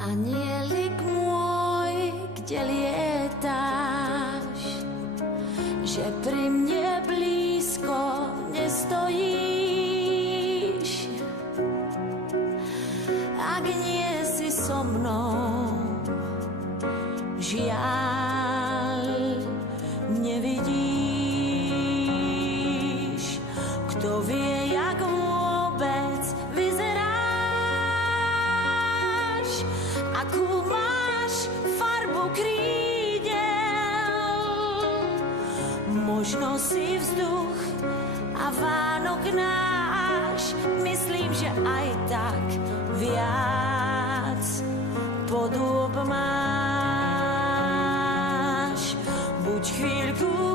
Anielik môj, kde lietáš, že pri mne blízko nestojíš. Ak nie si so mnou, žiaľ nevidíš. Kto vie, jak vôbec vyzeráš, akú máš farbu krídel. Možno si vzduch a Vánok náš, myslím, že aj tak viac podôb máš. Buď chvíľku